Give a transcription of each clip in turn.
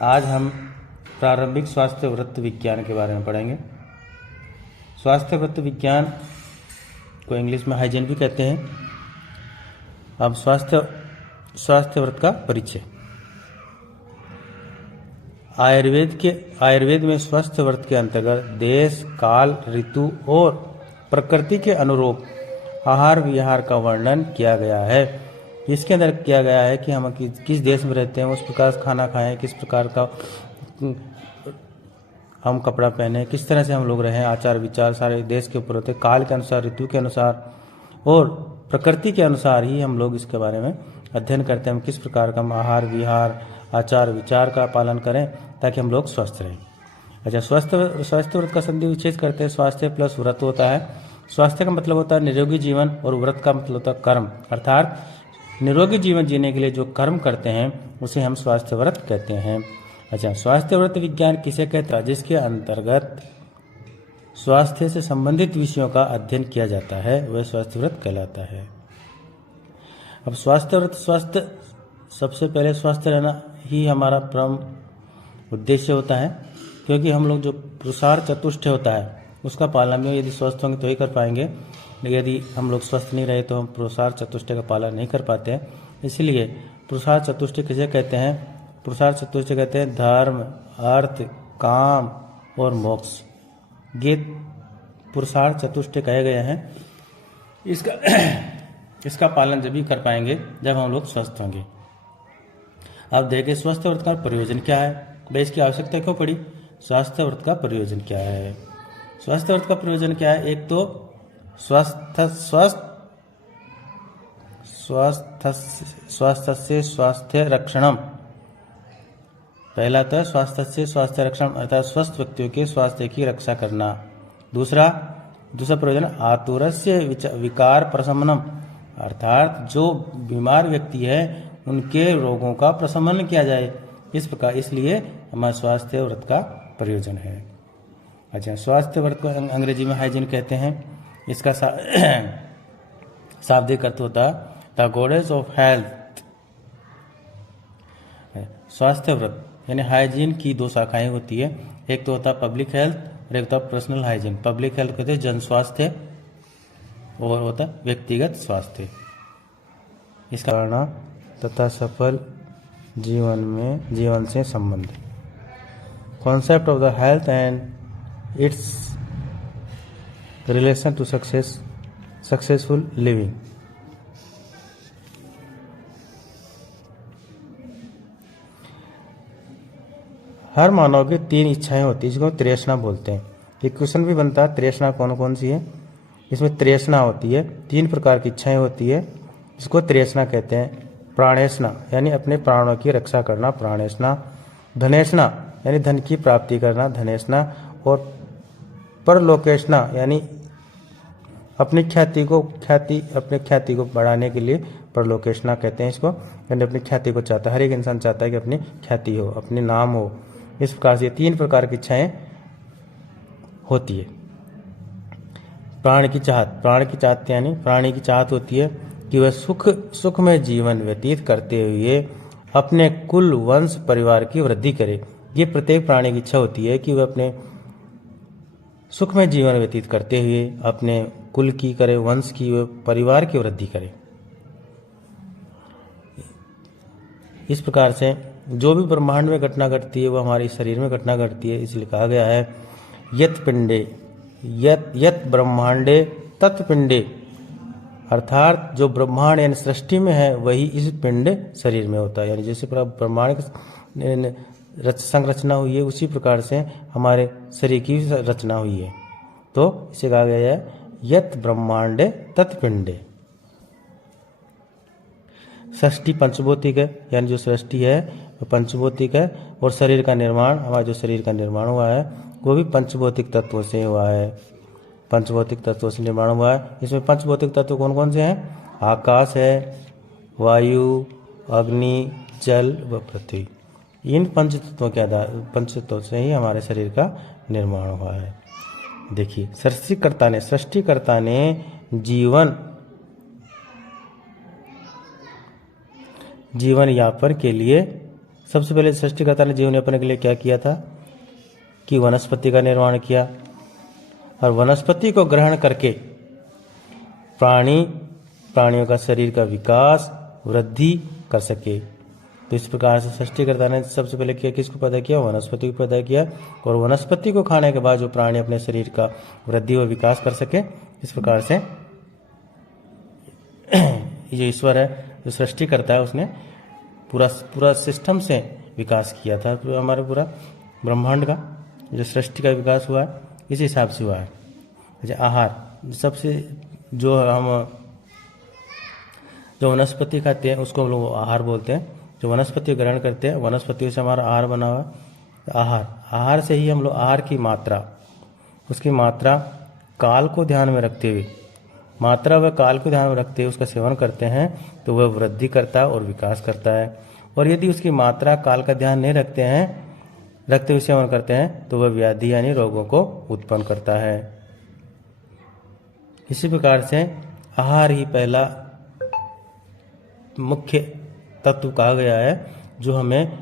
आज हम प्रारंभिक स्वास्थ्य वृत्त विज्ञान के बारे में पढ़ेंगे। स्वास्थ्य वृत्त विज्ञान को इंग्लिश में हाइजीन भी कहते हैं। अब स्वास्थ्य वृत्त का परिचय। आयुर्वेद में स्वास्थ्य वृत्त के अंतर्गत देश, काल, ऋतु और प्रकृति के अनुरूप आहार विहार का वर्णन किया गया है। इसके अंदर किया गया है कि हम किस देश में रहते हैं, उस प्रकार से खाना खाएं, किस प्रकार का हम कपड़ा पहने, किस तरह से हम लोग रहें, आचार विचार सारे देश के ऊपर होते हैं। काल के अनुसार, ऋतु के अनुसार और प्रकृति के अनुसार ही हम लोग इसके बारे में अध्ययन करते हैं। हम किस प्रकार का हम आहार विहार आचार विचार का पालन करें ताकि हम लोग स्वस्थ रहें। अच्छा, स्वास्थ्य व्रत का संधि विच्छेद करते हैं। स्वास्थ्य प्लस व्रत होता है। स्वास्थ्य का मतलब होता है निरोगी जीवन और व्रत का मतलब होता है कर्म, अर्थात निरोगी जीवन जीने के लिए जो कर्म करते हैं उसे हम स्वास्थ्य व्रत कहते हैं। अच्छा, स्वास्थ्य व्रत विज्ञान किसे कहता है? जिसके अंतर्गत स्वास्थ्य से संबंधित विषयों का अध्ययन किया जाता है वह स्वास्थ्य व्रत कहलाता है। अब स्वास्थ्य व्रत सबसे पहले स्वस्थ रहना ही हमारा प्रमुख उद्देश्य होता है, क्योंकि हम लोग जो पुरुषार्थ चतुष्टय होता है उसका पालन में यदि स्वस्थ होंगे तो ही कर पाएंगे। यदि हम लोग स्वस्थ नहीं रहे तो हम पुरुषार्थ चतुष्टय का पालन नहीं कर पाते हैं। इसलिए पुरुषार्थ चतुष्टय किसे कहते हैं? पुरुषार्थ चतुष्टय कहते हैं धर्म, अर्थ, काम और मोक्ष। ये पुरुषार्थ चतुष्टय कहे गए हैं। इसका पालन जब भी कर पाएंगे जब हम लोग स्वस्थ होंगे। अब देखिए स्वास्थ्य व्रत का प्रयोजन क्या है, भाई इसकी आवश्यकता क्यों पड़ी? स्वास्थ्य व्रत का प्रयोजन क्या है? स्वास्थ्य व्रत का प्रयोजन क्या है? एक तो स्वास्थ्य रक्षणम, पहला तो स्वास्थ्य से स्वास्थ्य रक्षण अर्थात स्वस्थ व्यक्तियों के स्वास्थ्य की रक्षा करना। दूसरा प्रयोजन आतुरस्य विकार प्रशमनम, अर्थात जो बीमार व्यक्ति है उनके रोगों का प्रशमन किया जाए। इस प्रकार इसलिए हमारे स्वास्थ्य व्रत का प्रयोजन है। अच्छा, स्वास्थ्य व्रत को अंग्रेजी में हाइजीन कहते हैं। इसका शाब्दिक अर्थ होता है द गॉडेस ऑफ हेल्थ। स्वास्थ्य व्रत यानी हाइजीन की दो शाखाएं होती है, एक तो होता है पब्लिक हेल्थ और एक होता है पर्सनल हाइजीन। पब्लिक हेल्थ कहते हैं जन स्वास्थ्य और होता है व्यक्तिगत स्वास्थ्य। इसका धारणा तथा सफल जीवन से संबंध। Concept of the health and its relation to successful living. हर मानव की 3 इच्छाएं होती है, जिसको तृष्णा बोलते हैं। एक क्वेश्चन भी बनता है, तृष्णा कौन कौन सी है? इसमें तृष्णा होती है, 3 प्रकार की इच्छाएं होती है, इसको तृष्णा कहते हैं। प्राणेष्णा यानी अपने प्राणों की रक्षा करना, प्राणेष्णा। धनेष्णा यानी धन की प्राप्ति करना, धनेष्णा। और परलोकेष्णा यानी अपनी ख्याति को बढ़ाने के लिए परलोकेष्णा कहते हैं इसको। यानी अपनी ख्याति को चाहता है, हर एक इंसान चाहता है कि अपनी ख्याति हो, अपनी नाम हो। इस प्रकार से 3 प्रकार की इच्छाएं होती है। प्राण की चाहत होती है कि वह सुख में जीवन व्यतीत करते हुए अपने कुल वंश परिवार की वृद्धि करे। ये प्रत्येक प्राणी की इच्छा होती है कि वह अपने सुख में जीवन व्यतीत करते हुए अपने कुल की करे, वंश की, वह परिवार की वृद्धि करे। इस प्रकार से जो भी ब्रह्मांड में घटना घटती है वो हमारे शरीर में घटना घटती है। इसलिए कहा गया है यत ब्रह्मांडे तत् पिंडे, अर्थात जो ब्रह्मांड यानी सृष्टि में है वही इस पिंड शरीर में होता है। यानी जैसे ब्रह्मांड की संरचना हुई है उसी प्रकार से हमारे शरीर की रचना हुई है। तो इसे कहा गया है यत ब्रह्मांडे तत्पिंडे। सृष्टि पंचभौतिक है, यानी जो सृष्टि है वो पंचभौतिक है। और शरीर का निर्माण, हमारा जो शरीर का निर्माण हुआ है वो भी पंचभौतिक तत्वों से हुआ है, पंचभौतिक तत्वों से निर्माण हुआ है। इसमें पंचभौतिक तत्व कौन कौन से हैं? आकाश है, वायु, अग्नि, जल व पृथ्वी। इन पंचतत्वों से ही हमारे शरीर का निर्माण हुआ है। देखिए, सृष्टिकर्ता ने जीवन यापन के लिए सबसे पहले सृष्टिकर्ता ने जीवन यापन के लिए क्या किया था कि वनस्पति का निर्माण किया, और वनस्पति को ग्रहण करके प्राणियों का शरीर का विकास वृद्धि कर सके। तो इस प्रकार से सृष्टिकर्ता ने सबसे पहले किया, किसको पैदा किया? वनस्पति को पैदा किया, और वनस्पति को खाने के बाद जो प्राणी अपने शरीर का वृद्धि व विकास कर सके, इस प्रकार से ये ईश्वर है जो सृष्टि करता है, उसने पूरा सिस्टम से विकास किया था। हमारे पूरा ब्रह्मांड का जो सृष्टि का विकास हुआ है इस हिसाब से हुआ है। अच्छा, आहार सबसे जो वनस्पति खाते हैं उसको हम लोग आहार बोलते हैं। जो वनस्पति ग्रहण करते हैं, वनस्पतियों से हमारा आहार बना हुआ है। आहार से ही हम लोग आहार की मात्रा, उसकी मात्रा काल को ध्यान में रखते हुए, मात्रा व काल को ध्यान में रखते हुए उसका सेवन करते हैं तो वह वृद्धि करता है और विकास करता है। और यदि उसकी मात्रा काल का ध्यान नहीं रखते हुए सेवन करते हैं तो वह व्याधि यानी रोगों को उत्पन्न करता है। इसी प्रकार से आहार ही पहला मुख्य तत्व कहा गया है जो हमें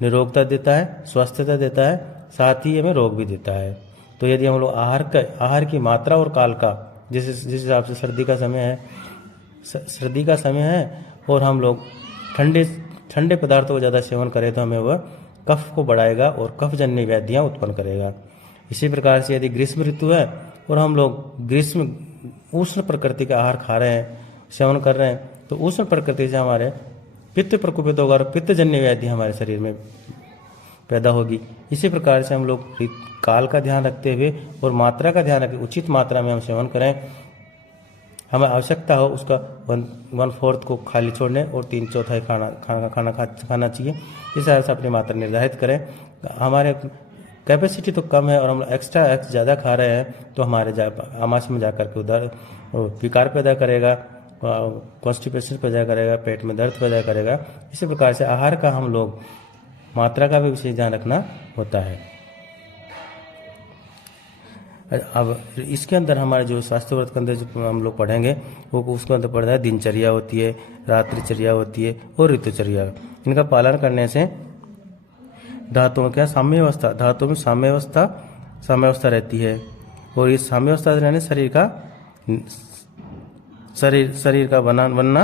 निरोगता देता है, स्वस्थता देता है, साथ ही हमें रोग भी देता है। तो यदि हम लोग आहार की मात्रा और काल का, जिस हिसाब से सर्दी का समय है और हम लोग ठंडे पदार्थों का ज़्यादा सेवन करें तो हमें वह कफ को बढ़ाएगा और कफजन्य व्याधियाँ उत्पन्न करेगा। इसी प्रकार से यदि ग्रीष्म ऋतु है और हम लोग उष्ण प्रकृति का आहार खा रहे हैं, सेवन कर रहे हैं, तो उष्ण प्रकृति से हमारे पित्त प्रकोपित होगा और पित्तजन्य व्याधि हमारे शरीर में पैदा होगी। इसी प्रकार से हम लोग काल का ध्यान रखते हुए और मात्रा का ध्यान रखते उचित मात्रा में हम सेवन करें। हमें आवश्यकता हो उसका 1/4 को खाली छोड़ने और 3/4 खाना चाहिए। इस हिसाब से अपनी मात्रा निर्धारित करें। हमारे कैपेसिटी तो कम है और हम एक्स्ट्रा ज़्यादा खा रहे हैं तो हमारे आमाशय में जाकर के उधर विकार पैदा करेगा, कॉन्स्टिपेशन पैदा करेगा, पेट में दर्द पैदा करेगा। इसी प्रकार से आहार का हम लोग मात्रा का भी विशेष ध्यान रखना होता है। अब इसके अंदर हमारे जो स्वास्थ्य व्रत के अंदर जो हम लोग पढ़ेंगे वो उसके अंदर पढ़ता है दिनचर्या होती है, रात्रिचर्या होती है और ऋतुचर्या। इनका पालन करने से धातुओं में क्या साम्यावस्था, धातुओं में साम्यावस्था रहती है। और इस साम्यावस्था रहने शरीर का बनना,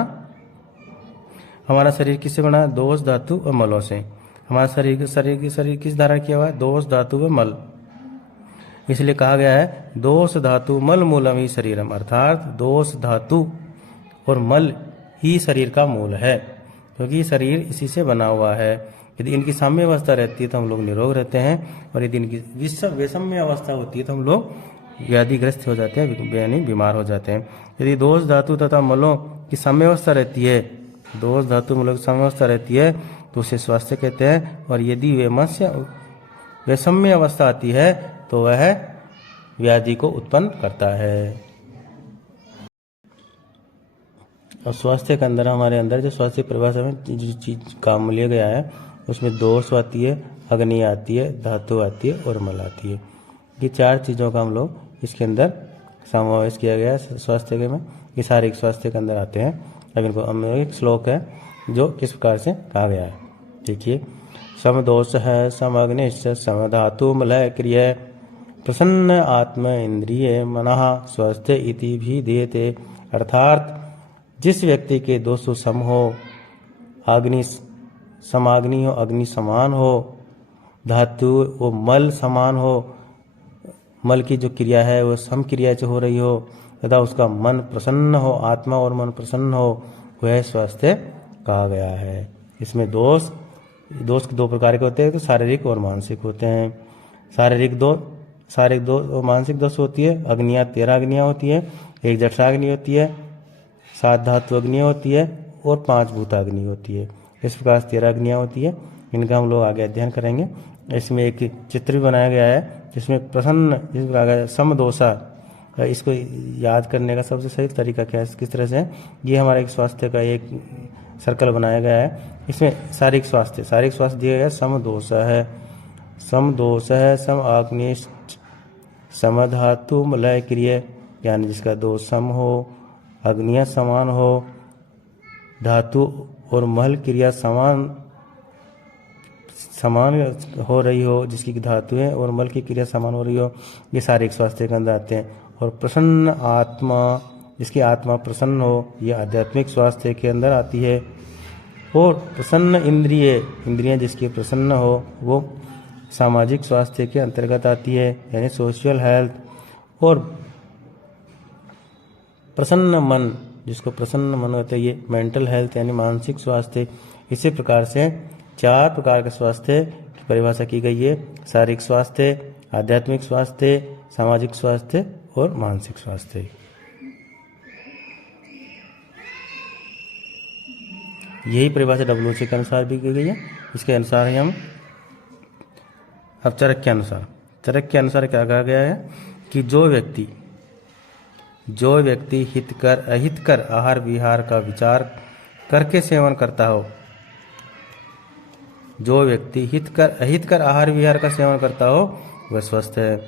हमारा शरीर किससे बना है? दोष, धातु और मलों से। हमारा शरीर किस धारण किया हुआ है? दोष, धातु व मल। इसलिए कहा गया है दोष धातु मल मूलम ही शरीरम, अर्थात दोष धातु और मल ही शरीर का मूल है, क्योंकि शरीर इसी से बना हुआ है। यदि इनकी साम्य अवस्था रहती है तो हम लोग निरोग रहते हैं, और यदि इनकी विषम्य अवस्था होती है तो हम लोग व्याधिग्रस्त हो जाते हैं, यानी बीमार हो जाते हैं। यदि दोष धातु तथा मलों की साम्यावस्था रहती है, दोष धातु मलों की साम्यावस्था रहती है तो उसे स्वास्थ्य कहते हैं। और यदि वैषम्य अवस्था आती है तो वह व्याधि को उत्पन्न करता है। और स्वास्थ्य के अंदर हमारे अंदर जो स्वास्थ्य परिभाषा में जो चीज काम लिया गया है उसमें दोष आती है, अग्नि आती है, धातु आती है और मल आती है। ये 4 चीज़ों का हम लोग इसके अंदर समावेश किया गया है स्वास्थ्य के में। ये शारीरिक स्वास्थ्य के अंदर आते हैं। अब इनको हम एक श्लोक है जो किस प्रकार से कहा गया है, देखिए। समदोष है समग्निश्च समधातु मलय क्रिय प्रसन्न आत्म इंद्रिय मनः स्वस्थ इति भी देते। अर्थात जिस व्यक्ति के दोषों सम हो, समाग्नि हो, अग्नि समान हो, धातु वो मल समान हो, मल की जो क्रिया है वो सम क्रिया से हो रही हो, तथा उसका मन प्रसन्न हो, आत्मा और मन प्रसन्न हो, वह स्वास्थ्य कहा गया है। इसमें दोष के 2 प्रकार के होते हैं, तो शारीरिक और मानसिक होते हैं। शारीरिक दोष और मानसिक दोष होती है। अग्नियाँ 13 अग्नियाँ होती है, 1 जठराग्नि होती है, 7 धातु अग्नियाँ होती है और 5 भूताग्नि होती है। इस प्रकार से 13 अग्नियाँ होती है। इनका हम लोग आगे अध्ययन करेंगे। इसमें एक चित्र भी बनाया गया है जिसमें प्रसन्न, जिस प्रकार समदोषा, इसको याद करने का सबसे सही तरीका क्या है, किस तरह से ये हमारे एक स्वास्थ्य का एक सर्कल बनाया गया है। इसमें शारीरिक स्वास्थ्य दिया गया समदोष है सम अग्निश्च समधातु मलय क्रिय, यानी जिसका दोष सम हो, अग्नियाँ समान हो, धातु और मल क्रिया समान समान हो रही हो, जिसकी धातुएं और मल की क्रिया समान हो रही हो, ये शारीरिक स्वास्थ्य के अंदर आते हैं। और प्रसन्न आत्मा, जिसकी आत्मा प्रसन्न हो, ये आध्यात्मिक स्वास्थ्य के अंदर आती है। और प्रसन्न इंद्रियां जिसकी प्रसन्न हो, वो सामाजिक स्वास्थ्य के अंतर्गत आती है, यानी सोशल हेल्थ। और प्रसन्न मन, जिसको प्रसन्न मन होता है, ये मेंटल हेल्थ यानी मानसिक स्वास्थ्य। इसी प्रकार से 4 प्रकार के स्वास्थ्य की परिभाषा की गई है: शारीरिक स्वास्थ्य, आध्यात्मिक स्वास्थ्य, सामाजिक स्वास्थ्य और मानसिक स्वास्थ्य। यही परिभाषा WHO के अनुसार भी की गई है। इसके अनुसार ही हम अब चरक के अनुसार क्या कहा गया है कि जो व्यक्ति हितकर अहितकर आहार विहार का विचार करके सेवन करता हो, जो व्यक्ति हितकर अहितकर आहार विहार का सेवन करता हो, वह स्वस्थ है।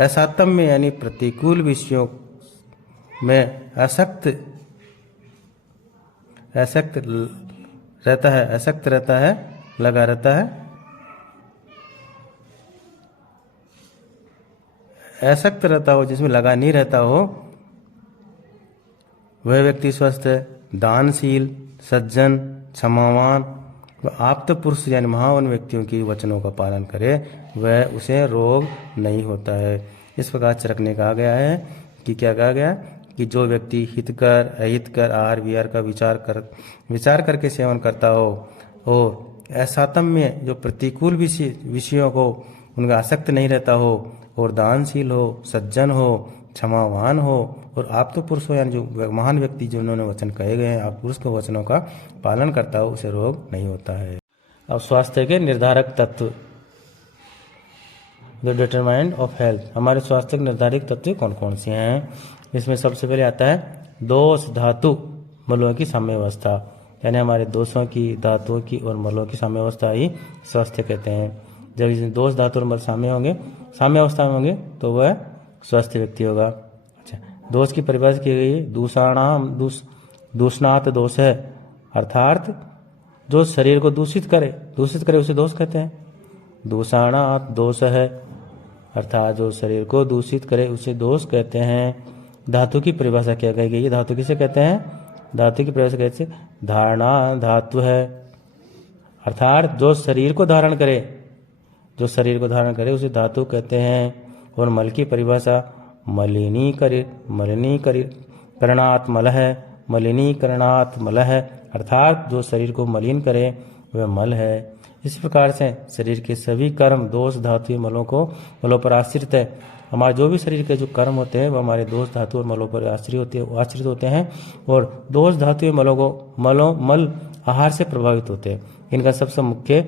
असातम्य यानी प्रतिकूल विषयों में आसक्त रहता है, लगा रहता है। आसक्त रहता हो, जिसमें लगा नहीं रहता हो, वह व्यक्ति स्वस्थ है। दानशील, सज्जन, क्षमावान व आप्त पुरुष यानी महान व्यक्तियों की वचनों का पालन करे, वह उसे रोग नहीं होता है। इस प्रकार से रखने कहा गया है कि क्या कहा गया कि जो व्यक्ति हितकर अहितकर आहार विहार का विचार करके सेवन करता हो, और असातम्य जो प्रतिकूल विषयों को उनका आसक्त नहीं रहता हो, और दानशील हो, सज्जन हो, क्षमावान हो, और आप तो पुरुष हो यानी जो महान व्यक्ति जिन्होंने वचन कहे गए हैं, आप पुरुष के वचनों का पालन करता हो, उसे रोग नहीं होता है। अब स्वास्थ्य के निर्धारक तत्व, द डिटरमाइंड ऑफ हेल्थ। हमारे स्वास्थ्य के निर्धारित तत्व कौन कौन से हैं? इसमें सबसे पहले आता है दोष धातु मलों की साम्यावस्था, यानी हमारे दोषों की, धातुओं की और मलों की साम्यावस्था ही स्वास्थ्य कहते हैं। जब इसमें दोष धातु और मल साम्यावस्था में होंगे तो वह स्वस्थ व्यक्ति होगा। अच्छा, दोष की परिभाषा की गई है, दूषणात दोष है, अर्थात जो शरीर को दूषित करे उसे दोष कहते हैं। दूषणात दोष है, अर्थात जो शरीर को दूषित करे उसे दोष कहते हैं। धातु की परिभाषा क्या कही गई है? धातु किसे कहते हैं? धातु की परिभाषा कहते हैं धारणा धातु है, अर्थात जो शरीर को धारण करे उसे धातु कहते हैं। और मल की परिभाषा मलिनीकरणात् मल है, अर्थात जो शरीर को मलिन करे वह मल है। इस प्रकार से शरीर के सभी कर्म दोष धातु मलों पर आश्रित है। हमारे जो भी शरीर के जो कर्म होते हैं वो हमारे दोष धातु और मलों पर आश्रित होते हैं। और दोष धातु मल आहार से प्रभावित होते हैं। इनका सबसे मुख्य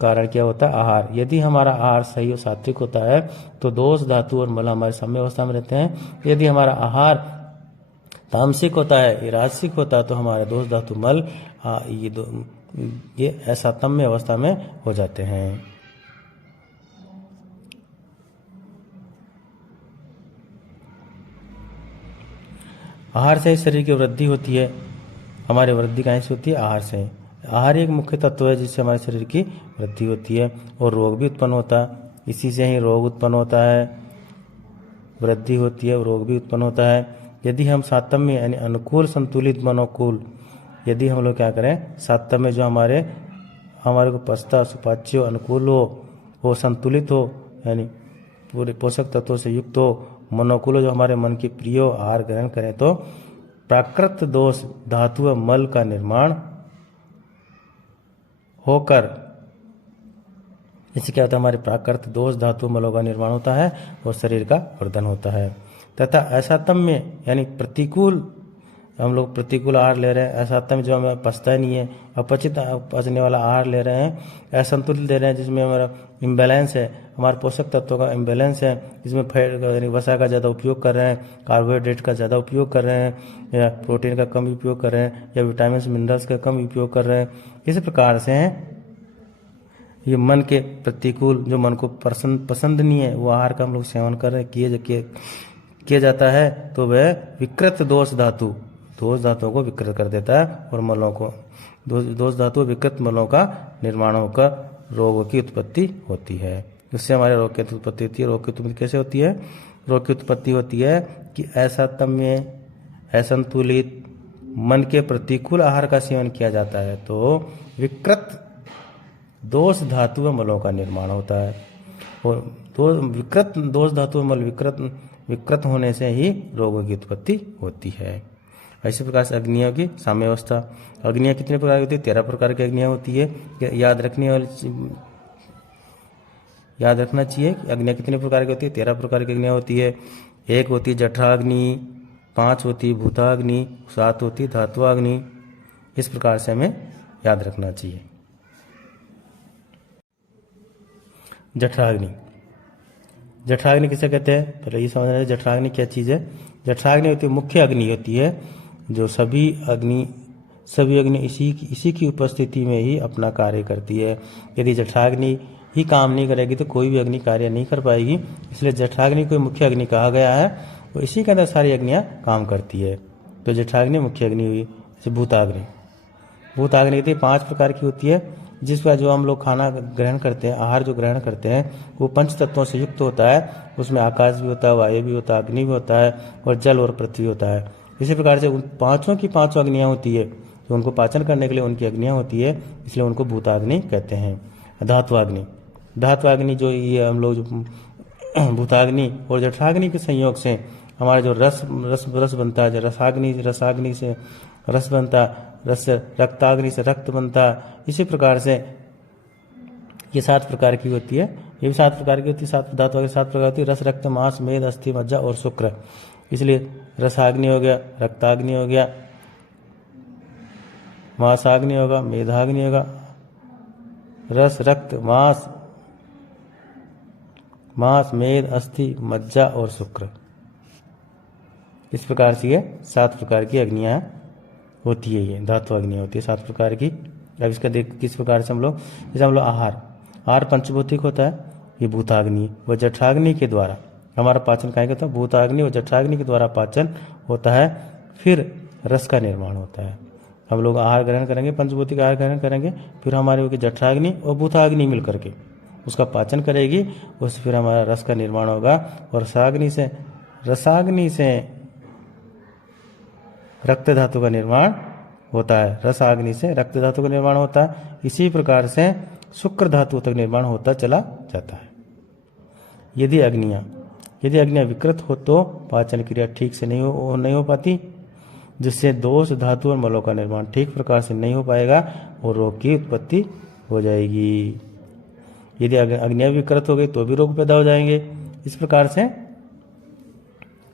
कारण क्या होता है? आहार। यदि हमारा आहार सही और सात्विक होता है तो दोष धातु और मल हमारे साम्य अवस्था में रहते हैं। यदि हमारा आहार तामसिक होता है, राजसिक होता है, तो हमारे दोष धातु मल ये असातम्य अवस्था में हो जाते हैं। आहार से शरीर की वृद्धि होती है। हमारी वृद्धि कहाँ से होती है? आहार से। आहार एक मुख्य तत्व है जिससे हमारे शरीर की वृद्धि होती है और रोग भी उत्पन्न होता है। इसी से ही रोग उत्पन्न होता है, वृद्धि होती है और रोग भी उत्पन्न होता है। यदि हम सातम्य यानी अनुकूल, संतुलित, मनोकूल, यदि हम लोग क्या करें, सातम्य जो हमारे को पचता, सुपाच्य अनुकूल हो, वो संतुलित हो यानी पूरे पोषक तत्वों से युक्त हो, मनोकूल जो हमारे मन के प्रिय आहार ग्रहण करें, तो प्राकृत दोष धातु व मल का निर्माण होकर, इससे क्या होता है? हमारे प्राकृत दोष धातु मलों का निर्माण होता है और शरीर का वर्धन होता है। तथा असातम्य यानी प्रतिकूल, हम लोग प्रतिकूल आहार ले रहे हैं, असातम्य जो हमें पचता नहीं है, अपचित पचने वाला आहार ले रहे हैं, असंतुलित ले रहे हैं जिसमें हमारा इम्बैलेंस है, हमारे पोषक तत्वों का इम्बैलेंस है, जिसमें फैट यानी वसा का ज़्यादा उपयोग कर रहे हैं, कार्बोहाइड्रेट का ज़्यादा उपयोग कर रहे हैं, या प्रोटीन का कम उपयोग कर रहे हैं, या विटामिन मिनरल्स का कम उपयोग कर रहे हैं। इसी प्रकार से ये मन के प्रतिकूल, जो मन को पसंद नहीं है, वो आहार का हम लोग सेवन कर रहे हैं, किया जाता है, तो वह विकृत दोष धातुओं को विकृत कर देता है और मलों को दोष धातु विकृत मलों का निर्माण होकर रोगों की उत्पत्ति होती है। इससे हमारे रोग की उत्पत्ति होती है। रोग की उत्पत्ति कैसे होती है? रोग की उत्पत्ति होती है कि असातम्य, असंतुलित, मन के प्रतिकूल आहार का सेवन किया जाता है तो विकृत दोष धातु व मलों का निर्माण होता है। और दो विकृत दोष धातु व मल विकृत होने से ही रोगों की उत्पत्ति होती है। इसी प्रकार से अग्नियों की साम्यावस्था। अग्नियाँ कितने प्रकार की होती है? 13 प्रकार की अग्नियाँ होती है। याद रखना चाहिए कि अग्नियाँ कितने प्रकार की होती है? 13 प्रकार की अग्नियाँ होती है। 1 होती जठराग्नि, 5 होती भूताग्नि, 7 होती धात्वाग्नि। इस प्रकार से हमें याद रखना चाहिए। जठराग्नि, जठराग्नि किसे कहते हैं? पहले ये समझना है जठराग्नि क्या चीज़ है। जठराग्नि होती है मुख्य अग्नि होती है जो सभी अग्नि इसी की उपस्थिति में ही अपना कार्य करती है। यदि जठराग्नि ही काम नहीं करेगी तो कोई भी अग्नि कार्य नहीं कर पाएगी। इसलिए जठराग्नि को मुख्य अग्नि कहा गया है और इसी के अंदर सारी अग्नियाँ काम करती है। तो जठराग्नि मुख्य अग्नि हुई। जैसे भूताग्नि, भूताग्नि 5 प्रकार की होती है। जिसका जो हम लोग खाना ग्रहण करते हैं, आहार जो ग्रहण करते हैं वो 5 तत्वों से युक्त होता है। उसमें आकाश भी होता है, वायु भी होता है, अग्नि भी होता है और जल और पृथ्वी होता है। इसी प्रकार से उन पाँचों की 5 अग्नियाँ होती है जो उनको पाचन करने के लिए उनकी अग्नियाँ होती है, इसलिए उनको भूताग्नि कहते हैं। धात्वाग्नि, धात्वाग्नि जो ये हम लोग जो भूताग्नि और जठराग्नि के संयोग से हमारा जो रस बनता है, रसाग्नि से रस बनता, रस रक्ताग्नि से रक्त बनता। इसी प्रकार से ये 7 प्रकार की होती है। ये भी 7 प्रकार की होती है। 7 धातुओं की 7 प्रकार होती है। रस, रक्त, मांस, मेद, अस्थि, मज्जा और शुक्र। इसलिए रसाग्नि हो गया, रक्ताग्नि हो गया, मांसाग्नि होगा, मेधाग्नि होगा, रस, रक्त, मांस, मेद, अस्थि, मज्जा और शुक्र। इस प्रकार से ये 7 प्रकार की अग्नियाँ होती है। ये धातु अग्नियाँ होती है 7 प्रकार की। अब इसका देख किस प्रकार से हम लोग, जैसे हम लोग आहार पंचभौतिक होता है, ये भूताग्नि व जठराग्नि के द्वारा हमारा पाचन काहे होता है? भूताग्नि और जठराग्नि के द्वारा पाचन होता है। फिर रस का निर्माण होता है। हम लोग आहार ग्रहण करेंगे, पंचभौतिक आहार ग्रहण करेंगे, फिर हमारे होगी जठराग्नि और भूताग्नि मिल करके उसका पाचन करेगी, उससे फिर हमारा रस का निर्माण होगा। और रसाग्नि से रक्त धातु का निर्माण होता है। रसाग्नि से रक्त धातु का निर्माण होता है। इसी प्रकार से शुक्र धातु तक निर्माण होता चला जाता है। यदि अग्नियाँ विकृत हो तो पाचन क्रिया ठीक से नहीं हो पाती, जिससे दोष धातु और मलों का निर्माण ठीक प्रकार से नहीं हो पाएगा और रोग की उत्पत्ति हो जाएगी। यदि अग्नियाँ विकृत हो गई तो भी रोग पैदा हो जाएंगे। इस प्रकार से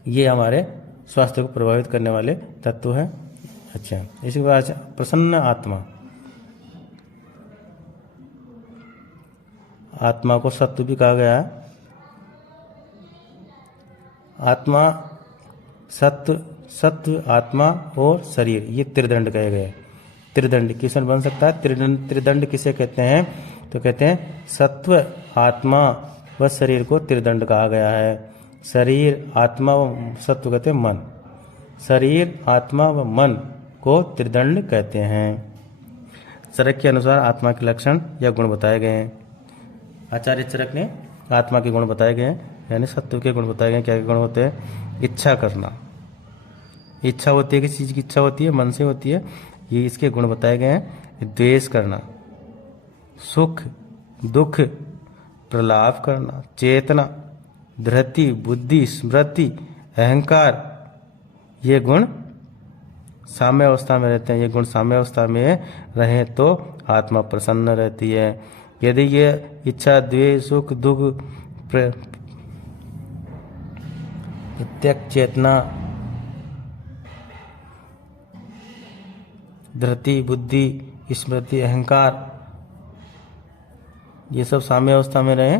ये हमारे स्वास्थ्य को प्रभावित करने वाले तत्व हैं। अच्छा, इसी प्रकार से प्रसन्न आत्मा को सत्व भी कहा गया है। आत्मा, सत्व, आत्मा और शरीर, ये त्रिदंड कहे गए। त्रिदंड किसन बन सकता है? त्रिदंड किसे कहते हैं? तो कहते हैं सत्व, आत्मा व शरीर को त्रिदंड कहा गया है। शरीर, आत्मा व सत्व कहते हैं मन। शरीर, आत्मा व मन को त्रिदंड कहते हैं। चरक के अनुसार आत्मा के लक्षण या गुण बताए गए हैं। आचार्य चरक ने आत्मा के गुण बताए गए हैं, यानी सत्व के गुण बताए गए हैं। क्या गुण होते हैं? इच्छा करना, इच्छा होती है, किसी चीज़ की इच्छा होती है, मन से होती है, ये इसके गुण बताए गए हैं। द्वेष करना, सुख दुख, प्रलाप करना, चेतना, धृति, बुद्धि, स्मृति, अहंकार, ये गुण साम्य अवस्था में रहते हैं। ये गुण साम्य अवस्था में रहें तो आत्मा प्रसन्न रहती है। यदि ये इच्छा, द्वेष, सुख दुख, प्रत्यक्ष चेतना, धृति, बुद्धि, स्मृति, अहंकार, ये सब साम्य अवस्था में रहे,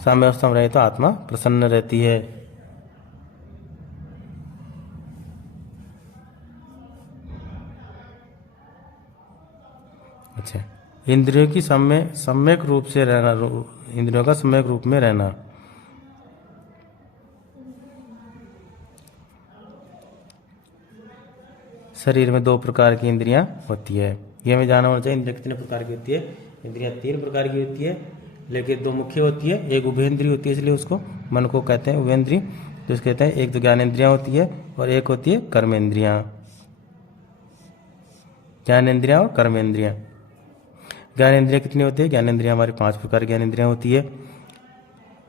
साम्य अवस्था में रहे तो आत्मा प्रसन्न रहती है। अच्छा, इंद्रियों की सम्यक रूप से रहना, इंद्रियों का सम्यक रूप में रहना। शरीर में 2 प्रकार की इंद्रियां होती है, ये हमें जानना होना चाहिए। इंद्रियां कितने प्रकार की होती है? इंद्रियां 3 प्रकार की होती है, लेकिन 2 मुख्य होती है। एक उभयेंद्रिय होती है, इसलिए उसको मन को कहते हैं उभयेंद्रिय, तो उसको कहते हैं। एक तो ज्ञानेंद्रियां होती है और एक होती है कर्मेंद्रियां। ज्ञानेंद्रियां और कर्मेंद्रियां। ज्ञानेंद्रियां कितनी होती है? ज्ञानेंद्रियां हमारी 5 प्रकार की ज्ञानेंद्रियां होती है।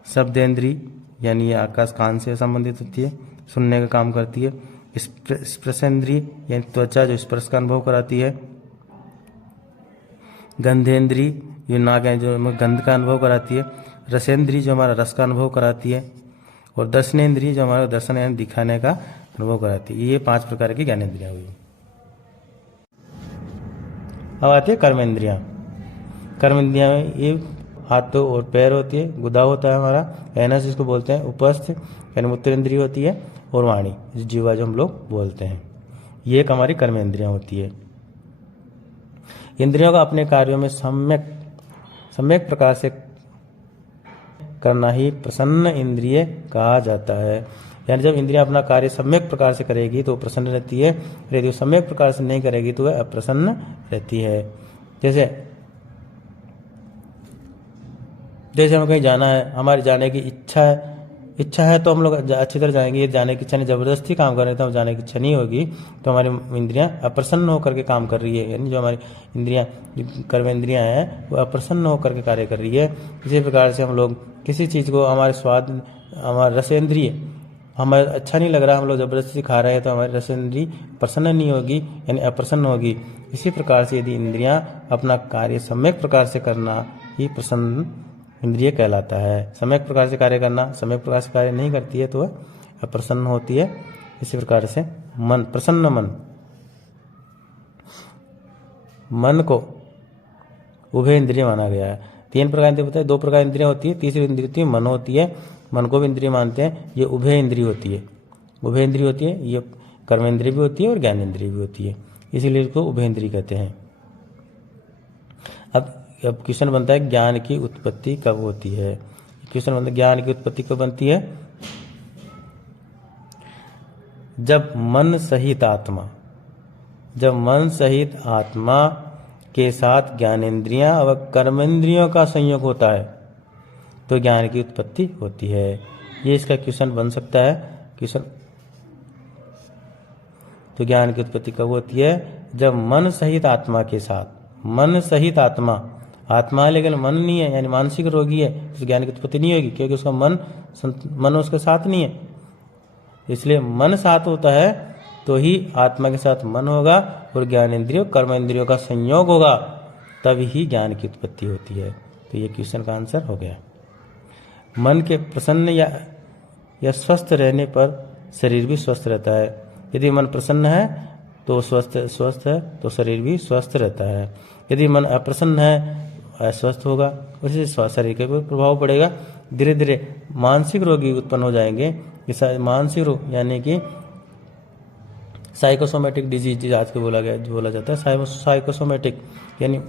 शब्देंद्रिय यानी ये आकाश कान से संबंधित होती है, सुनने का काम करती है। स्पर्शेंद्रिय यानी त्वचा जो स्पर्श का अनुभव कराती है। गंधेंद्रिय ये नाक है जो हमें गंध का अनुभव कराती है। रसेंद्रिय जो हमारा रस का अनुभव कराती है। और दर्शनेंद्रिय जो हमारा दर्शन यानी दिखाने का अनुभव कराती है। ये 5 प्रकार की ज्ञानेंद्रियां हुई। अब आती है कर्मेंद्रियां। कर्मेंद्रियां में ये हाथों और पैर होती है, गुदा होता है हमारा, एनस जिसको बोलते हैं, उपस्थ यानी मूत्रेंद्रिय होती है, और वाणी जीवा जो हम लोग बोलते हैं। ये एक हमारी कर्मेंद्रियां होती है। इंद्रियों का अपने कार्यों में सम्यक प्रकार से करना ही प्रसन्न इंद्रिय कहा जाता है। यानी जब इंद्रियां अपना कार्य सम्यक प्रकार से करेगी तो प्रसन्न रहती है, यदि वो सम्यक प्रकार से नहीं करेगी तो वह अप्रसन्न रहती है। जैसे हमें कहीं जाना है, हमारी जाने की इच्छा है तो हम लोग अच्छी तरह जाएंगे। ये जाने की इच्छा नहीं, जबरदस्ती काम कर रहे थे, हम जाने की इच्छा नहीं होगी तो हमारी इंद्रियां अप्रसन्न होकर के काम कर रही है। यानी जो हमारी इंद्रियां कर्मेंद्रियां हैं वो अप्रसन्न होकर के कार्य कर रही है। इसी प्रकार से हम लोग किसी चीज़ को हमारे स्वाद, हमारे रसेंद्रिय हमें अच्छा नहीं लग रहा, हम लोग जबरदस्ती खा रहे हैं तो हमारी रसेंद्रिय प्रसन्न नहीं होगी यानी अप्रसन्न होगी। इसी प्रकार से यदि इंद्रियां अपना कार्य सम्यक प्रकार से करना ही प्रसन्न इंद्रिय कहलाता है। सम्यक प्रकार से कार्य करना, सम्यक प्रकार से कार्य नहीं करती है तो वह अप्रसन्न होती है। इसी प्रकार से मन, प्रसन्न मन को उभय इंद्रिय माना गया है। 3 प्रकार इंद्रिय होते हैं, 2 प्रकार इंद्रियां होती है, तीसरी इंद्रिय होती है मन होती है। मन को भी इंद्रिय मानते हैं, ये उभय इंद्रिय होती है। उभय इंद्रिय होती है, ये कर्मेंद्रिय भी होती है और ज्ञानेंद्रिय भी होती है, इसीलिए इसको उभय इंद्रिय कहते हैं। अब क्वेश्चन बनता है ज्ञान की उत्पत्ति कब होती है? क्वेश्चन बनता है ज्ञान की उत्पत्ति कब बनती है? जब मन सहित आत्मा के साथ ज्ञानेंद्रियां और कर्मेंद्रियों का संयोग होता है तो ज्ञान की उत्पत्ति होती है। ये इसका क्वेश्चन बन सकता है। क्वेश्चन तो ज्ञान की उत्पत्ति कब होती है? जब मन सहित आत्मा के साथ, मन सहित आत्मा है लेकिन मन नहीं है, यानी मानसिक रोगी है, तो ज्ञान की उत्पत्ति नहीं होगी, क्योंकि उसका मन उसके साथ नहीं है। इसलिए मन साथ होता है तो ही आत्मा के साथ मन होगा और ज्ञानेंद्रियों कर्मेंद्रियों का संयोग होगा, तभी ही ज्ञान की उत्पत्ति होती है। तो ये क्वेश्चन का आंसर हो गया। मन के प्रसन्न या स्वस्थ रहने पर शरीर भी स्वस्थ रहता है। यदि मन प्रसन्न है तो स्वस्थ है तो शरीर भी स्वस्थ रहता है। यदि मन अप्रसन्न है, अस्वस्थ होगा, उसी से शरीर के ऊपर प्रभाव पड़ेगा। धीरे धीरे मानसिक रोगी उत्पन्न हो जाएंगे। मानसिक रोग यानी कि साइकोसोमेटिक डिजीज आज के बोला जाता है। साइकोसोमेटिक यानी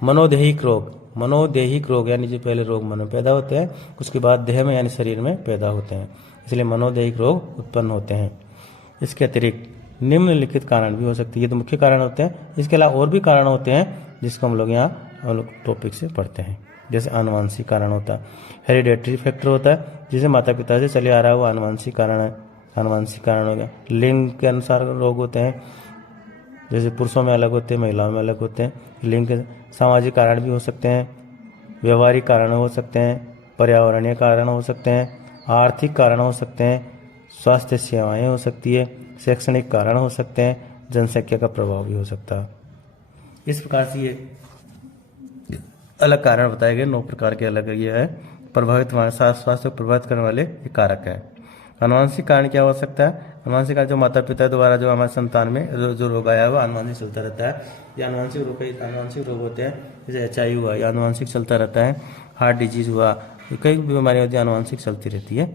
मनोदेहिक रोग यानी जो पहले रोग मन में पैदा होते हैं, उसके बाद देह में यानी शरीर में पैदा होते हैं, इसलिए मनोदेहिक रोग उत्पन्न होते हैं। इसके अतिरिक्त निम्नलिखित कारण भी हो सकते हैं। ये तो मुख्य कारण होते हैं, इसके अलावा और भी कारण होते हैं जिसको हम लोग यहाँ टॉपिक से पढ़ते हैं। जैसे आनुवंशिक कारण होता है, हेरिडेटरी फैक्टर होता है, जिसे माता पिता से चले आ रहा है, वो आनुवंशिक कारण है, आनुवंशिक कारण हो गया। लिंग के अनुसार रोग होते हैं, जैसे पुरुषों में अलग होते हैं, महिलाओं में अलग होते हैं। लिंग के सामाजिक कारण भी हो सकते हैं, व्यवहारिक कारण हो सकते हैं, पर्यावरणीय कारण हो सकते हैं, आर्थिक कारण हो सकते हैं, स्वास्थ्य सेवाएं हो सकती है, शैक्षणिक कारण हो सकते हैं, जनसंख्या का प्रभाव भी हो सकता है। इस प्रकार से ये अलग कारण बताए गए, 9 प्रकार के अलग ये है प्रभावित स्वास्थ्य को प्रभावित करने वाले ये कारक है। आनुवंशिक कारण क्या हो सकता है? आनुवंशिक कारण जो माता पिता द्वारा जो हमारे संतान में जो रोग आया है वो आनुवंशिक चलता रहता है। ये आनुवंशिक रोग होते हैं, जैसे HIV हुआ, ये आनुवंशिक चलता रहता है। हार्ट डिजीज हुआ, कई बीमारियां होती है, आनुवंशिक चलती रहती है।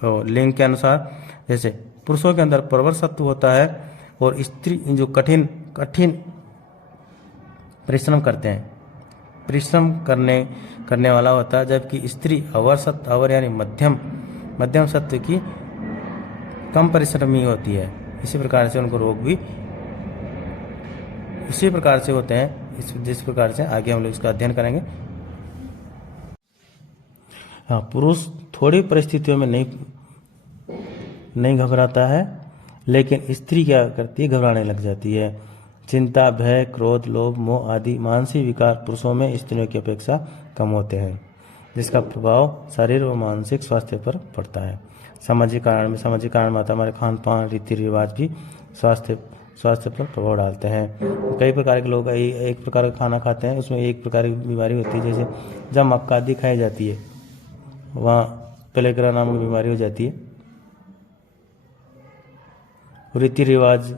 और लिंग के अनुसार जैसे पुरुषों के अंदर प्रवर सत्व होता है और स्त्री जो कठिन परिश्रम करते हैं, परिश्रम करने वाला होता है, जबकि स्त्री अवर यानी मध्यम सत्व की कम परिश्रमी होती है। इसी प्रकार से उनको रोग भी इसी प्रकार से होते हैं, जिस प्रकार से आगे हम लोग इसका अध्ययन करेंगे। हाँ, पुरुष थोड़ी परिस्थितियों में नहीं घबराता है, लेकिन स्त्री क्या करती है, घबराने लग जाती है। चिंता, भय, क्रोध, लोभ, मोह आदि मानसिक विकार पुरुषों में स्त्रियों की अपेक्षा कम होते हैं, जिसका प्रभाव शरीर व मानसिक स्वास्थ्य पर पड़ता है। सामाजिक कारण में हमारे खान पान, रीति रिवाज भी स्वास्थ्य पर प्रभाव डालते हैं। कई प्रकार के लोग एक प्रकार का खाना खाते हैं, उसमें एक प्रकार की बीमारी होती है। जैसे जब मक्का आदि खाई जाती है, वहाँ पेलेग्रा नामक बीमारी हो जाती है। रीति रिवाज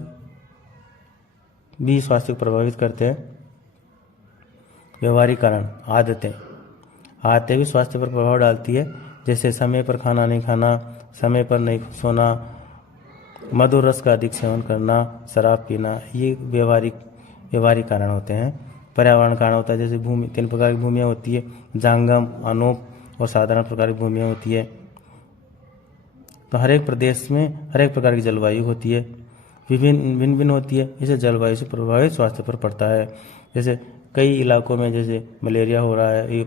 भी स्वास्थ्य को प्रभावित करते हैं। व्यवहारिक कारण, आदतें भी स्वास्थ्य पर प्रभाव डालती है। जैसे समय पर खाना नहीं खाना, समय पर नहीं सोना, मधुर रस का अधिक सेवन करना, शराब पीना, ये व्यवहारिक कारण होते हैं। पर्यावरण कारण होता है, जैसे भूमि, 3 प्रकार की भूमियाँ होती है, जांगम, अनूप और साधारण प्रकार की भूमियाँ होती है। तो हर एक प्रदेश में हर एक प्रकार की जलवायु होती है, भिन्न होती है। इसे जलवायु से प्रभावित स्वास्थ्य पर पड़ता है। जैसे कई इलाकों में जैसे मलेरिया हो रहा है, ये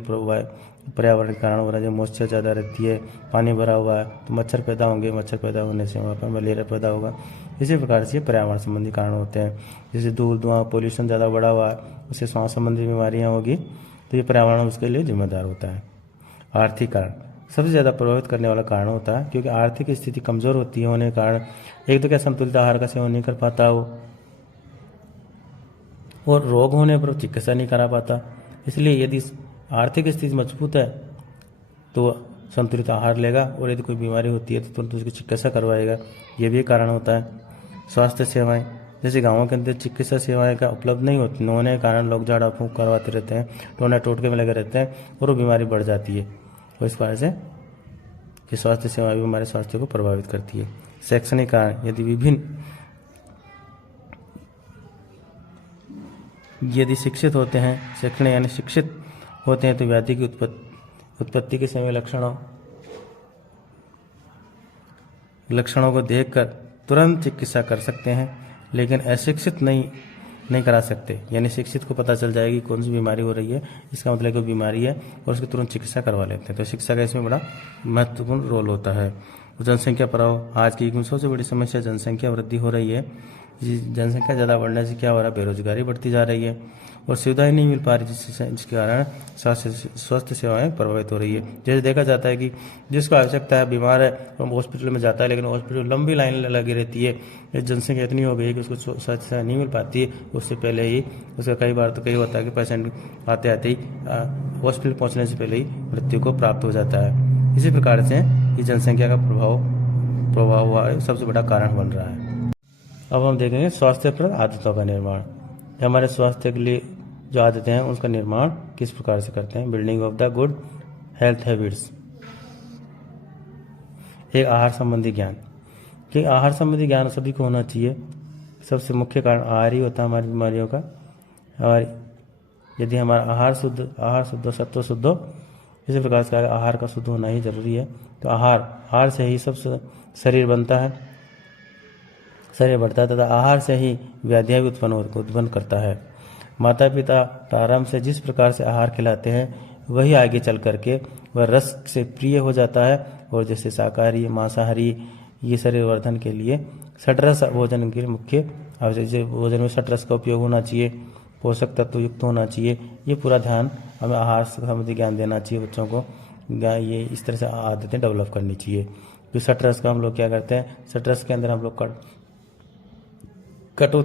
पर्यावरण के कारण हो रहा है। जब मॉइस्चर ज़्यादा रहती है, पानी भरा हुआ है, तो मच्छर पैदा होंगे, मच्छर पैदा होने से वहाँ पर मलेरिया पैदा होगा। इसी प्रकार से पर्यावरण संबंधी कारण होते हैं। जैसे धुआं, पोल्यूशन ज़्यादा बढ़ा हुआ है, उससे श्वास संबंधी बीमारियाँ होगी, तो ये पर्यावरण उसके लिए जिम्मेदार होता है। आर्थिक कारण सबसे ज़्यादा प्रभावित करने वाला कारण होता है, क्योंकि आर्थिक स्थिति कमज़ोर होती है होने के कारण एक तो क्या संतुलित आहार का सेवन नहीं कर पाता वो, और रोग होने पर चिकित्सा नहीं करा पाता। इसलिए यदि आर्थिक स्थिति मजबूत है तो संतुलित आहार लेगा, और यदि कोई बीमारी होती है तो तुरंत उसकी चिकित्सा करवाएगा। ये भी कारण होता है। स्वास्थ्य सेवाएं, जैसे गाँवों के अंदर चिकित्सा सेवाएं का उपलब्ध नहीं होने के कारण लोग झाड़ा फूंक करवाते रहते हैं, टोना टोटके में लगे रहते हैं, और वो बीमारी बढ़ जाती है। और इस वजह से ये स्वास्थ्य सेवाएं भी हमारे स्वास्थ्य को प्रभावित करती है। शैक्षणिक कारण, यदि शिक्षित होते हैं, शैक्षणिक यानी शिक्षित होते हैं, तो व्याधि की उत्पत्ति के समय लक्षणों को देखकर तुरंत चिकित्सा कर सकते हैं, लेकिन अशिक्षित नहीं करा सकते। यानी शिक्षित को पता चल जाएगी कौन सी बीमारी हो रही है, इसका मतलब कोई बीमारी है, और उसकी तुरंत चिकित्सा करवा लेते हैं। तो शिक्षा का इसमें बड़ा महत्वपूर्ण रोल होता है। जनसंख्या प्रभाव, आज की सबसे बड़ी समस्या जनसंख्या वृद्धि हो रही है। जनसंख्या ज़्यादा बढ़ने से क्या हो रहा है, बेरोजगारी बढ़ती जा रही है, और सुविधाएं नहीं मिल पा रही, जिसके कारण स्वास्थ्य सेवाएं प्रभावित हो रही है। जैसे देखा जाता है कि जिसको आवश्यकता है, बीमार है, वो हॉस्पिटल में जाता है, लेकिन हॉस्पिटल लंबी लाइन लगी रहती है। जनसंख्या इतनी हो गई है कि उसको स्वास्थ्य सेवा नहीं मिल पाती है। उससे पहले ही उसका कई बार तो कई होता है कि पेशेंट आते आते ही हॉस्पिटल पहुँचने से पहले ही मृत्यु को प्राप्त हो जाता है। इसी प्रकार से ये जनसंख्या का प्रभाव हुआ सबसे बड़ा कारण बन रहा है। अब हम देखेंगे स्वास्थ्यप्रद आदतों का निर्माण। हमारे स्वास्थ्य के लिए जो आदतें हैं उसका निर्माण किस प्रकार से करते हैं। Building of the good health habits. एक आहार संबंधी ज्ञान, कि आहार संबंधी ज्ञान सभी को होना चाहिए। सबसे मुख्य कारण आहार ही होता है हमारी बीमारियों का। और यदि हमारा आहार शुद्ध, सत्व शुद्ध हो, इसी प्रकार से आहार का शुद्ध होना ही जरूरी है। तो आहार से ही सब शरीर बनता है, शरीर बढ़ता है, तथा आहार से ही व्याधियाँ भी उत्पन्न करता है। माता पिता प्रारंभ से जिस प्रकार से आहार खिलाते हैं, वही आगे चल करके वह रस से प्रिय हो जाता है। और जैसे शाकाहारी, मांसाहारी, ये शरीर वर्धन के लिए षड्रस भोजन के मुख्य आवश्यक, भोजन में षड्रस का उपयोग होना चाहिए, पोषक तत्व युक्त होना चाहिए। ये पूरा ध्यान हमें आहार संबंधी ज्ञान देना चाहिए बच्चों को। ये इस तरह से आदतें डेवलप करनी चाहिए। तो षड्रस का हम लोग क्या करते हैं, षड्रस के अंदर हम लोग कटु,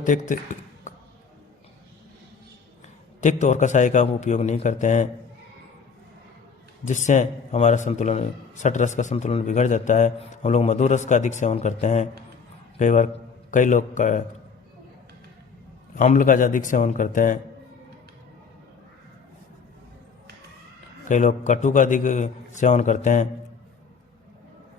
तिक्त और कसाई का उपयोग नहीं करते हैं, जिससे हमारा संतुलन, षड्रस का संतुलन बिगड़ जाता है। हम लोग मधुर रस का अधिक सेवन करते हैं। कई लोग अम्ल का अधिक सेवन करते हैं, कई लोग कटु का अधिक सेवन करते हैं।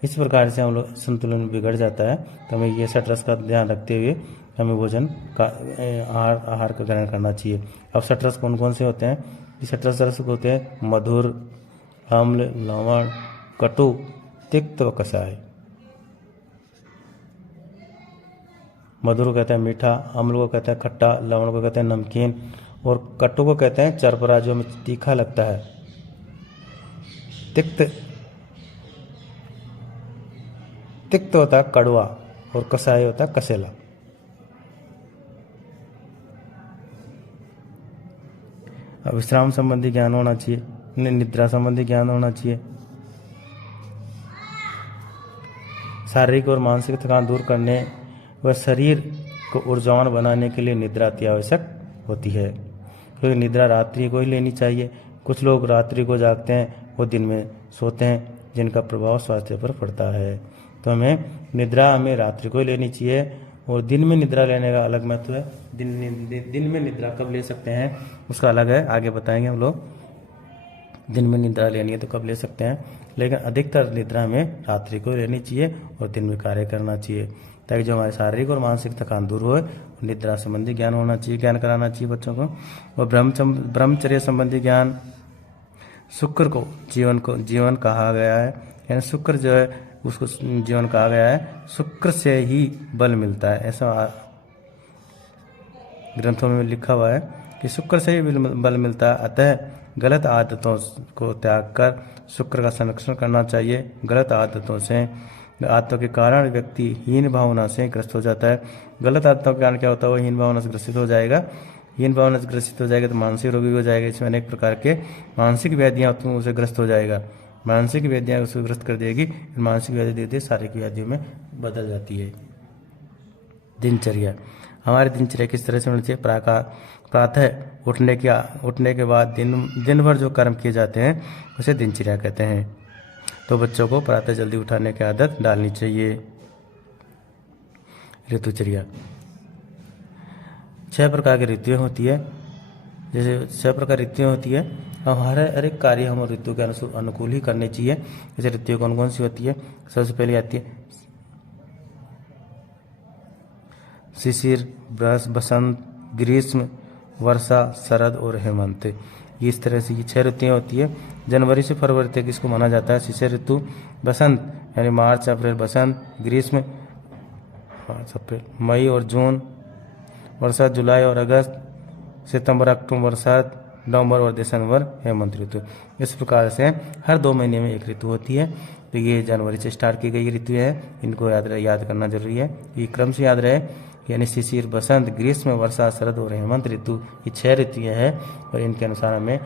इस प्रकार से हम लोग संतुलन बिगड़ जाता है। तो हमें ये षड्रस का ध्यान रखते हुए हमें भोजन का आहार का ग्रहण करना चाहिए। अब षड्रस कौन कौन से होते हैं? षड्रस रस होते हैं मधुर, अम्ल, लवण, कटु, तिक्त व कषाय। मधुर को कहते हैं मीठा, अम्ल को कहते हैं खट्टा, लवण को कहते हैं नमकीन और कटु को कहते हैं चरपरा जो हमें तीखा लगता है। तिक्त होता है कड़वा और कसाई होता है कसेला। विश्राम संबंधी ज्ञान होना चाहिए, निद्रा संबंधी ज्ञान होना चाहिए। शारीरिक और मानसिक थकान दूर करने व शरीर को ऊर्जावान बनाने के लिए निद्रा अति आवश्यक होती है, क्योंकि निद्रा रात्रि को ही लेनी चाहिए। कुछ लोग रात्रि को जागते हैं, वो दिन में सोते हैं, जिनका प्रभाव स्वास्थ्य पर पड़ता है। तो हमें निद्रा हमें रात्रि को ही लेनी चाहिए और दिन में निद्रा लेने का अलग महत्व है। दिन में निद्रा कब ले सकते हैं उसका अलग है, आगे बताएंगे हम लोग। दिन में निद्रा लेनी है तो कब ले सकते हैं, लेकिन अधिकतर निद्रा हमें रात्रि को लेनी चाहिए और दिन में कार्य करना चाहिए, ताकि जो हमारे शारीरिक और मानसिक थकान दूर हो। निद्रा संबंधी ज्ञान होना चाहिए, ज्ञान कराना चाहिए बच्चों को। और ब्रह्मचर्य संबंधी ज्ञान। शुक्र को जीवन कहा गया है, यानी शुक्र जो है उसको जीवन कहा गया है। शुक्र से ही बल मिलता है, ऐसा ग्रंथों में लिखा हुआ है कि शुक्र से ही बल मिलता है। अतः गलत आदतों को त्याग कर शुक्र का संरक्षण करना चाहिए। गलत आदतों के कारण व्यक्ति हीन भावना से ग्रस्त हो जाता है। गलत आदतों के कारण क्या होता है, वो हीन भावना से ग्रसित हो जाएगा। हीन भावना से ग्रसित हो जाएगा तो मानसिक रोगी हो जाएगा। इसमें अनेक प्रकार के मानसिक व्याधियाँ उसे ग्रस्त हो जाएगा। मानसिक व्याधियाँ उसे ग्रस्त कर देगी, मानसिक व्याधि धीरे धीरे शारीरिक व्याधियों में बदल जाती है। दिनचर्या। हमारी दिनचर्या किस तरह से होनी चाहिए। प्रातः उठने के बाद दिन भर जो कर्म किए जाते हैं उसे दिनचर्या कहते हैं। तो बच्चों को प्रातः जल्दी उठाने की आदत डालनी चाहिए। ऋतुचर्या। 6 प्रकार की ऋतुएं होती है। जैसे 6 प्रकार ऋतुएं होती है, हमारे हर एक कार्य हम ऋतु के अनुकूल ही करने चाहिए। जैसे ऋतुएं कौन कौन सी होती है, सबसे पहले आती है शिशिर, बसंत, ग्रीष्म, वर्षा, शरद और हेमंत। इस तरह से ये 6 ऋतुएं होती है। जनवरी से फरवरी तक इसको माना जाता है शिशिर ऋतु। बसंत यानी मार्च अप्रैल बसंत। ग्रीष्म अप्रैल मई और जून। वर्षा जुलाई और अगस्त। सितंबर अक्टूबर शरद। नवंबर और दिसंबर हेमंत ऋतु। इस प्रकार से हर 2 महीने में एक ऋतु होती है। तो ये जनवरी से स्टार्ट की गई ऋतु है, इनको याद करना जरूरी है। ये क्रम से याद रहे, यानी शिशिर, बसंत, ग्रीष्म, वर्षा, शरद और हेमंत ऋतु, ये 6 ऋतुएं हैं। और इनके अनुसार हमें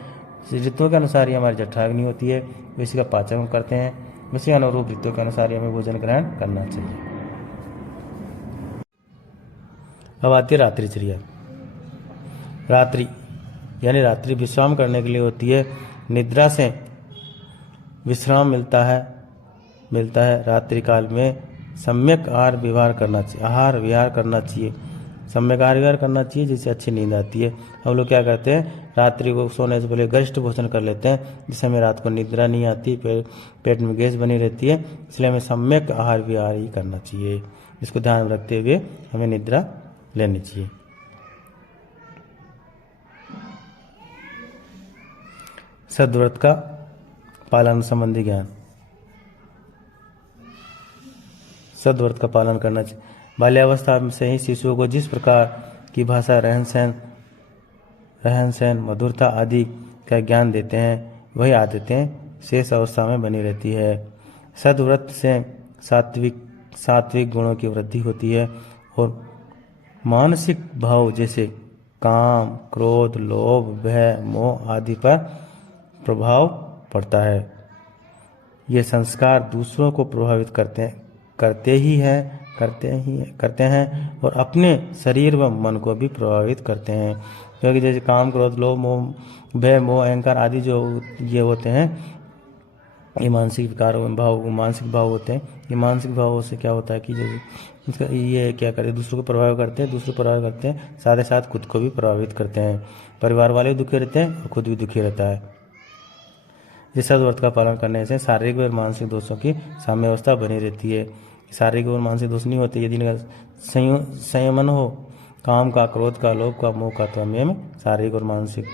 ऋतुओं के अनुसार ही हमारी जठराग्नि होती है, इसी का पाचन हम करते हैं। उसी अनुरूप ऋतुओं के अनुसार ही हमें भोजन ग्रहण करना चाहिए। अब आती है रात्रिचर्या। रात्रि यानी रात्रि विश्राम करने के लिए होती है। निद्रा से विश्राम मिलता है। रात्रि काल में सम्यक आहार विहार करना चाहिए। सम्यक आहार विहार करना चाहिए, जिससे अच्छी नींद आती है। हम लोग क्या करते हैं, रात्रि को सोने से पहले गरिष्ठ भोजन कर लेते हैं, जिससे हमें रात को निद्रा नहीं आती, पेट में गैस बनी रहती है। इसलिए हमें सम्यक आहार विहार ही करना चाहिए। इसको ध्यान में रखते हुए हमें निद्रा लेनी चाहिए। सद्व्रत का पालन संबंधी ज्ञान। सद्व्रत का पालन करना चाहिए। बाल्यावस्था से ही शिशुओं को जिस प्रकार की भाषा, रहन सहन, मधुरता आदि का ज्ञान देते हैं, वही आदतें शेष अवस्था में बनी रहती है। सद्व्रत से सात्विक गुणों की वृद्धि होती है और मानसिक भाव जैसे काम, क्रोध, लोभ, भय, मोह आदि पर प्रभाव पड़ता है। ये संस्कार दूसरों को प्रभावित करते हैं और अपने शरीर व मन को भी प्रभावित करते हैं। क्योंकि जैसे काम, क्रोध, लोभ, मोह, भय, मोह, अहंकार आदि जो ये होते हैं, ये मानसिक भाव होते हैं। ये मानसिक भावों से क्या होता है कि जैसे ये क्या करते हैं, दूसरों को प्रभावित करते हैं, साथ ही साथ खुद को भी प्रभावित करते हैं। परिवार वाले दुखी रहते हैं और खुद भी दुखी रहता है। इस सद्व्रत का पालन करने से शारीरिक और मानसिक दोषों की साम्यावस्था बनी रहती है। शारीरिक और मानसिक दोष नहीं होते यदि इनका संयमन हो, काम का, क्रोध का, लोभ का, मोह का, तो हमें शारीरिक और मानसिक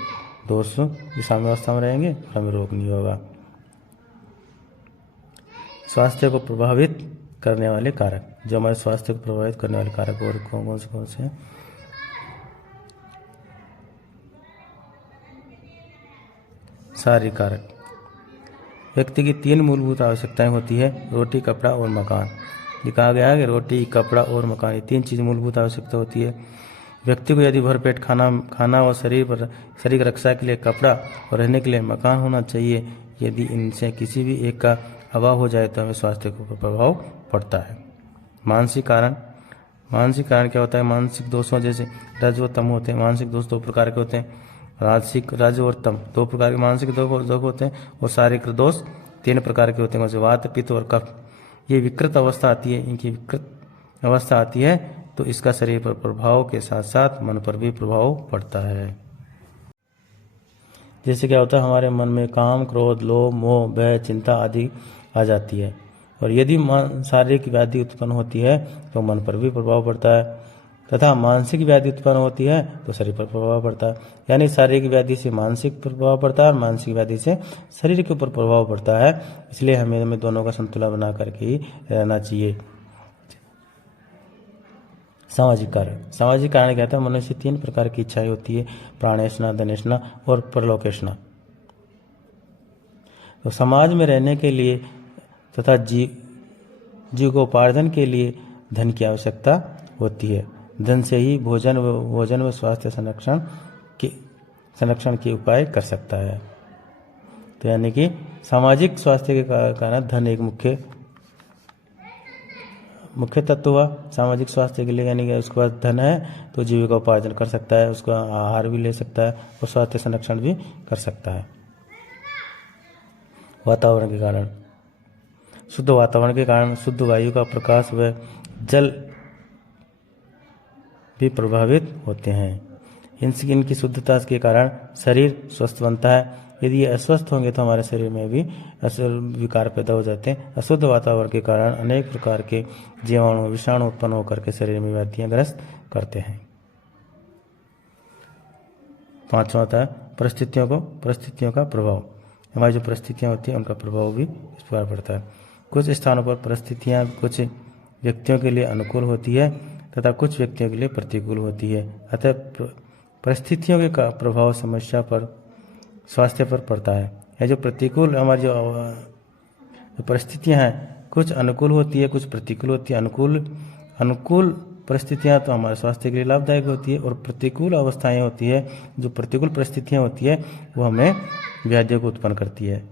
दोष की साम्यावस्था में रहेंगे और हमें रोग नहीं होगा। स्वास्थ्य को प्रभावित करने वाले कारक। जो हमारे स्वास्थ्य को प्रभावित करने वाले कारक और कौन से हैं? शारीरिक कारक। व्यक्ति की 3 मूलभूत आवश्यकताएं होती है, रोटी, कपड़ा और मकान। ये कहा गया है कि रोटी, कपड़ा और मकान, ये 3 चीज़ मूलभूत आवश्यकता होती है। व्यक्ति को यदि भरपेट खाना और शरीर की रक्षा के लिए कपड़ा और रहने के लिए मकान होना चाहिए। यदि इनसे किसी भी एक का अभाव हो जाए तो हमें स्वास्थ्य को प्रभाव पड़ता है। मानसिक कारण क्या होता है? मानसिक दोषों जैसे रज व तम होते हैं। मानसिक दोष 2 प्रकार के होते हैं, रज और तम 2 प्रकार के मानसिक दोष होते हैं, और शारीरिक दोष 3 प्रकार के होते हैं, जैसे वात, पित्त और कफ। ये विकृत अवस्था आती है, इनकी विकृत अवस्था आती है तो इसका शरीर पर प्रभाव के साथ साथ मन पर भी प्रभाव पड़ता है। जैसे क्या होता है, हमारे मन में काम, क्रोध, लोभ, मोह, भय, चिंता आदि आ जाती है, और यदि शारीरिक व्याधि उत्पन्न होती है तो मन पर भी प्रभाव पड़ता है, तथा मानसिक व्याधि उत्पन्न होती है तो शरीर पर प्रभाव पड़ता है। यानी शारीरिक व्याधि से मानसिक पर प्रभाव पड़ता है और मानसिक व्याधि से शरीर के ऊपर प्रभाव पड़ता है। इसलिए हमें दोनों का संतुलन बना करके ही रहना चाहिए। सामाजिक कारण कहता है मनुष्य 3 प्रकार की इच्छाएं होती है, प्राणेषणा, धनेषणा और परलोकेषणा। तो समाज में रहने के लिए तथा जीविकोपार्जन के लिए धन की आवश्यकता होती है। धन से ही भोजन व स्वास्थ्य संरक्षण के उपाय कर सकता है। तो यानी कि सामाजिक स्वास्थ्य के कारण धन एक मुख्य तत्व हुआ सामाजिक स्वास्थ्य के लिए। यानी कि उसके पास धन है तो जीविका उपार्जन कर सकता है, उसका आहार भी ले सकता है और स्वास्थ्य संरक्षण भी कर सकता है। वातावरण के कारण, शुद्ध वातावरण के कारण शुद्ध वायु का प्रकाश व जल भी प्रभावित होते हैं। इनकी शुद्धता के कारण शरीर स्वस्थ बनता है। यदि ये अस्वस्थ होंगे तो हमारे शरीर में भी विकार पैदा हो जाते हैं। अशुद्ध वातावरण के कारण अनेक प्रकार के जीवाणु, विषाणु उत्पन्न होकर के शरीर में व्याधियां ग्रस्त करते हैं। 5वां होता है परिस्थितियों का प्रभाव। हमारी जो परिस्थितियां होती हैं उनका प्रभाव भी इस प्रकार पड़ता है। कुछ स्थानों पर परिस्थितियां कुछ व्यक्तियों के लिए अनुकूल होती है तथा कुछ व्यक्तियों के लिए प्रतिकूल होती है। अतः परिस्थितियों के प्रभाव समस्या पर, स्वास्थ्य पर पड़ता है। यह जो प्रतिकूल हमारी जो परिस्थितियां हैं, कुछ अनुकूल होती है, कुछ प्रतिकूल होती है। अनुकूल परिस्थितियां तो हमारे स्वास्थ्य के लिए लाभदायक होती है, और प्रतिकूल अवस्थाएं होती है, जो प्रतिकूल परिस्थितियां होती है वो हमें व्याधियों को उत्पन्न करती है।